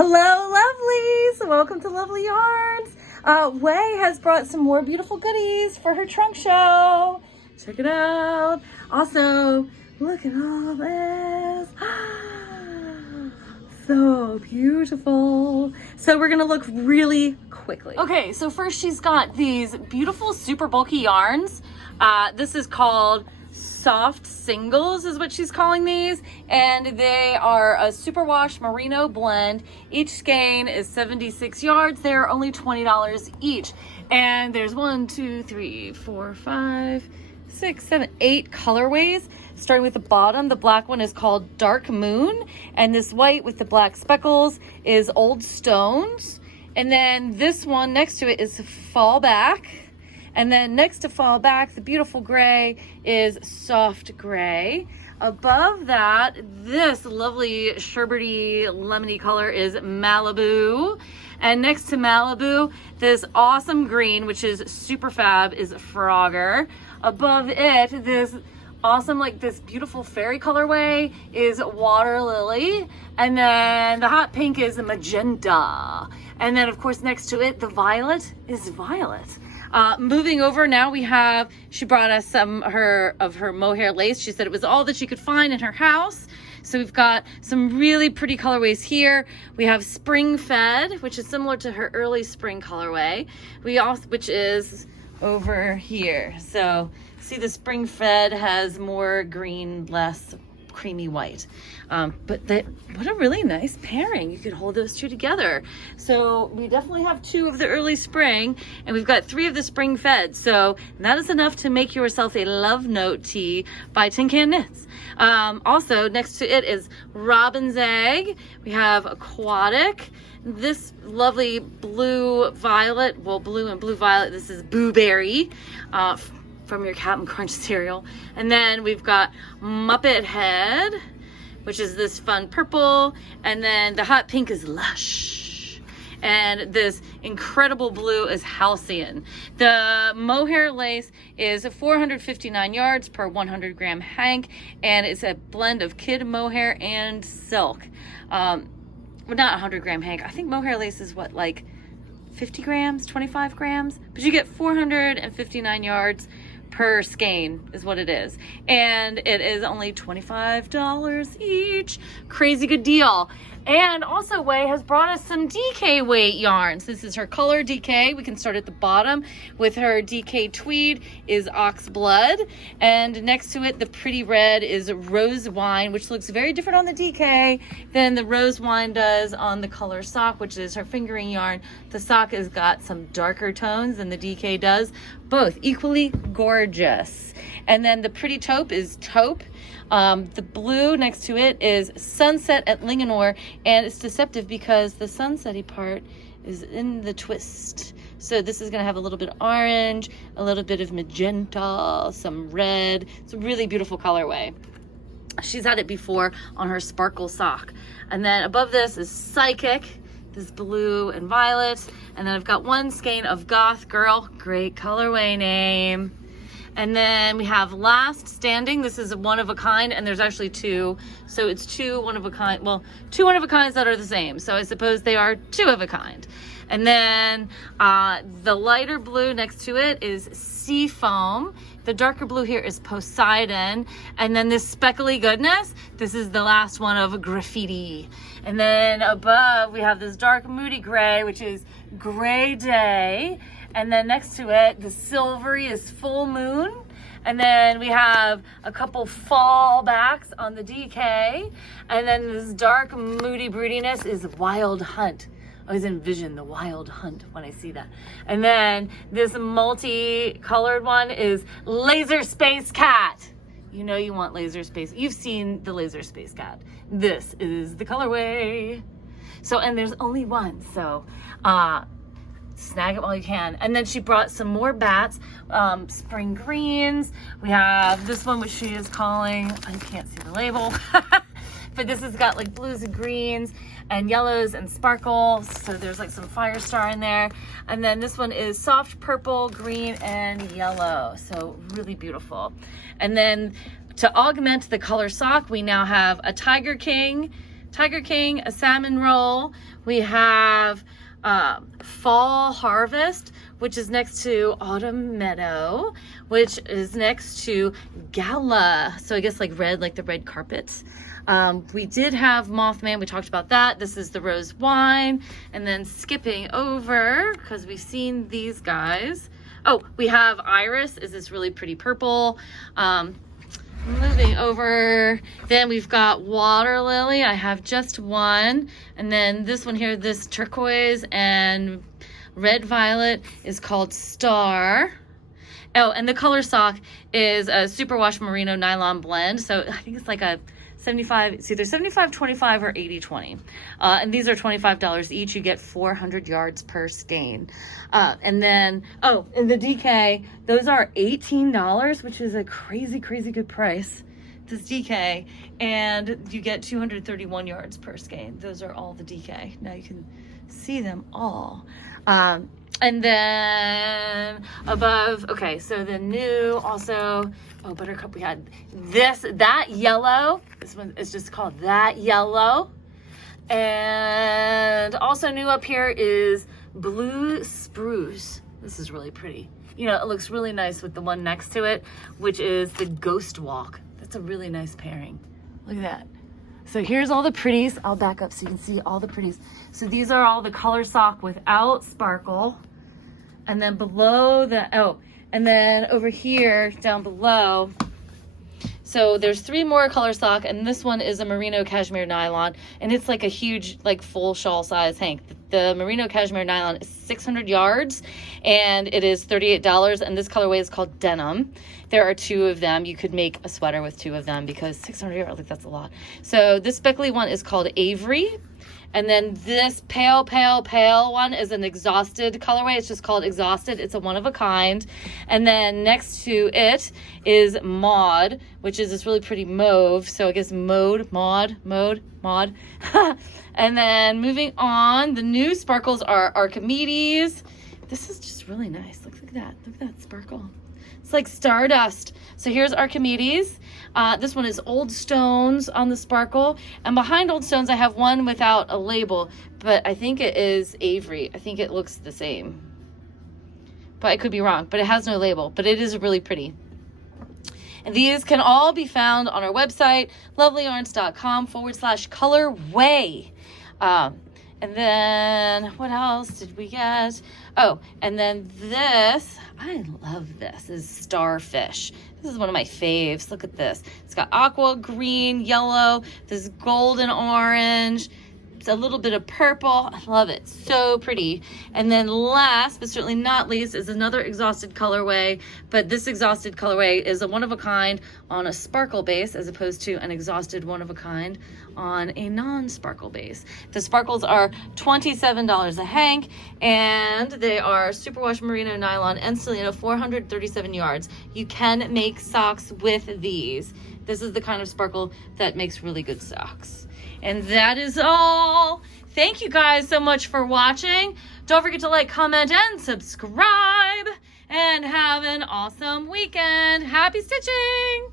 Hello, lovelies! Welcome to Lovely Yarns. WAE has brought some more beautiful goodies for her trunk show. Check it out. Also, look at all this. So beautiful. So we're gonna look really quickly. Okay, so first she's got these beautiful super bulky yarns. This is called soft singles is what she's calling these, and they are a superwash merino blend. Each skein is 76 yards. They're only $20 each, and there's 1, 2, 3, 4, 5, 6, 7, 8 colorways, starting with the bottom. The black one is called Dark Moon, and this white with the black speckles is Old Stones, and then this one next to it is Fall Back. And then next to Fall Back, the beautiful gray is Soft Gray. Above that, this lovely sherbety lemony color is Malibu. And next to Malibu, this awesome green, which is super fab, is Frogger. Above it, this awesome, like this beautiful fairy colorway is Water Lily. And then the hot pink is Magenta. And then of course next to it, the violet is Violet. Moving over now, she brought us some of her mohair lace. She said it was all that she could find in her house. So we've got some really pretty colorways here. We have Spring Fed, which is similar to her early spring colorway. Which is over here. So see, the Spring Fed has more green, less creamy white. But what a really nice pairing. You could hold those two together. So we definitely have 2 of the early spring, and we've got 3 of the Spring Fed. So that is enough to make yourself a love note tee by Tin Can Knits. Also next to it is Robin's Egg. We have Aquatic. This lovely blue violet, well, blue and blue violet, this is Boo Berry. From your Captain Crunch cereal. And then we've got Muppet Head, which is this fun purple, and then the hot pink is Lush, and this incredible blue is Halcyon. The mohair lace is 459 yards per 100 gram hank, and it's a blend of kid mohair and silk. Well, not 100 gram hank. I think mohair lace is what, like 50 grams, 25 grams, but you get 459 yards per skein is what it is, and it is only $25 each. Crazy good deal. And also WAE has brought us some DK weight yarns. This is her color DK. We can start at the bottom with her DK tweed is Ox Blood, and next to it the pretty red is Rose Wine, which looks very different on the DK than the Rose Wine does on the color sock, which is her fingering yarn. The sock has got some darker tones than the DK does, both equally gorgeous. And then the pretty taupe is Taupe. The blue next to it is Sunset at Linganore, and it's deceptive because the sunsetty part is in the twist. So this is going to have a little bit of orange, a little bit of magenta, some red. It's a really beautiful colorway. She's had it before on her sparkle sock. And then above this is Psychic, this blue and violet. And then I've got 1 skein of Goth Girl, great colorway name. And then we have Last Standing. This is a one of a kind, and there's actually 2. So it's 2 one of a kind, well, 2 one of a kinds that are the same. So I suppose they are 2 of a kind. And then the lighter blue next to it is Seafoam. The darker blue here is Poseidon. And then this speckly goodness, this is the last one of Graffiti. And then above we have this dark moody gray, which is Gray Day. And then next to it, the silvery is Full Moon. And then we have a couple fall backs on the DK. And then this dark moody broodiness is Wild Hunt. I always envision the Wild Hunt when I see that. And then this multi-colored one is Laser Space Cat. You know you want Laser Space. You've seen the Laser Space Cat. This is the colorway. So, and there's only one. So, snag it while you can. And then she brought some more bats, spring greens. We have this one, which she is calling, I can't see the label, but this has got like blues and greens and yellows and sparkles. So there's like some fire star in there. And then this one is soft purple, green, and yellow. So really beautiful. And then to augment the color sock, we now have a Tiger King, Tiger King, a salmon roll. We have Fall Harvest, which is next to Autumn Meadow, which is next to Gala. So I guess like red, like the red carpets. We did have Mothman. We talked about that. This is the rose wine. And then skipping over, because we've seen these guys. Oh, we have Iris, is this really pretty purple. Moving over, then we've got Water Lily. I have just one. And then this one here, this turquoise and red violet is called Star. Oh, and the color sock is a superwash merino nylon blend. So I think it's like a 75, it's either 75, 25 or 80, 20. And these are $25 each. You get 400 yards per skein. And then, oh, and the DK, those are $18, which is a crazy, crazy good price. This DK, and you get 231 yards per skein. Those are all the DK. Now you can see them all. And then above, okay, so the new also, oh, Buttercup, we had this, that yellow. This one is just called That Yellow. And also new up here is Blue Spruce. This is really pretty. You know, it looks really nice with the one next to it, which is the Ghost Walk. That's a really nice pairing. Look at that. So here's all the pretties. I'll back up so you can see all the pretties. So these are all the color sock without sparkle. And then below the, oh, and then over here down below, so there's 3 more color sock, and this one is a merino cashmere nylon, and it's like a huge, like full shawl size hank. The merino cashmere nylon is 600 yards, and it is $38, and this colorway is called Denim. There are 2 of them. You could make a sweater with 2 of them because 600 yards, like that's a lot. So this speckly one is called Avery. And then this pale, pale, pale one is an exhausted colorway. It's just called Exhausted. It's a one of a kind. And then next to it is Maud, which is this really pretty mauve. So I guess Maud. And then moving on, the new sparkles are Archimedes. This is just really nice. Look at that. Look at that sparkle. It's like stardust. So here's Archimedes. This one is Old Stones on the sparkle. And behind Old Stones, I have one without a label, but I think it is Avery. I think it looks the same, but I could be wrong, but it has no label, but it is really pretty. And these can all be found on our website, lovelyyarns.com/colorway. And then what else did we get? Oh, and then this, I love this, is Starfish. This is one of my faves. Look at this. It's got aqua, green, yellow, this golden orange. It's a little bit of purple. I love it. So pretty. And then last, but certainly not least, is another exhausted colorway. But this exhausted colorway is a one-of-a-kind on a sparkle base as opposed to an exhausted one-of-a-kind on a non-sparkle base. The sparkles are $27 a hank, and they are superwash merino nylon and Selena 437 yards. You can make socks with these. This is the kind of sparkle that makes really good socks. And that is all. Thank you guys so much for watching. Don't forget to like, comment, and subscribe. And have an awesome weekend. Happy stitching!